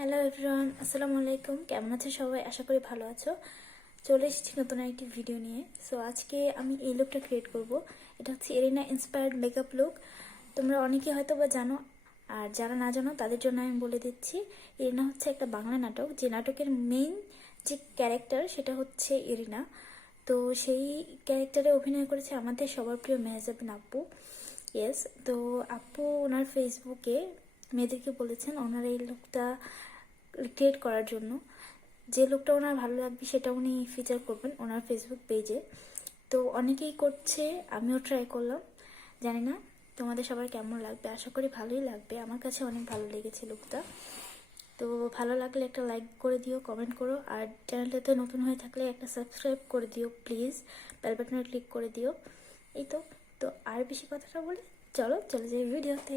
Hello everyone, আসসালামু আলাইকুম। কেমন আছো সবাই? আশা করি ভালো আছো। চলে এসেছি নতুন একটি ভিডিও নিয়ে। সো আজকে আমি এই লুকটা ক্রিয়েট করব। এটা হচ্ছে এরিনা ইন্সপায়ার্ড মেকআপ লুক। তোমরা অনেকেই হয়তো বা জানো, আর যারা না জানো তাদের জন্য আমি বলে দিচ্ছি। এরিনা হচ্ছে একটা বাংলা নাটক, যে নাটকের মেইন যে ক্যারেক্টার সেটা হচ্ছে এরিনা। তো সেই ক্যারেক্টারে অভিনয় করেছে আমাদের সবার প্রিয় মেহজাবিন আপু। ইয়েস, তো আপু ওনার ফেসবুকে মেয়েদেরকে বলেছেন ওনার এই লুকটা ক্রিয়েট করার জন্য। যে লুকটা ওনার ভালো লাগবে সেটা উনি ফিচার করবেন ওনার ফেসবুক পেজে। তো অনেকেই করছে, আমিও ট্রাই করলাম। জানি না তোমাদের সবার কেমন লাগবে, আশা করি ভালোই লাগবে। আমার কাছে অনেক ভালো লেগেছে লুকটা। তো ভালো লাগলে একটা লাইক করে দিও, কমেন্ট করো, আর চ্যানেলটাতে নতুন হয়ে থাকলে একটা সাবস্ক্রাইব করে দিও প্লিজ, বেল বাটনে ক্লিক করে দিও। এই তো তো আর বেশি কথাটা বলে চলো চলে যাই ভিডিওতে।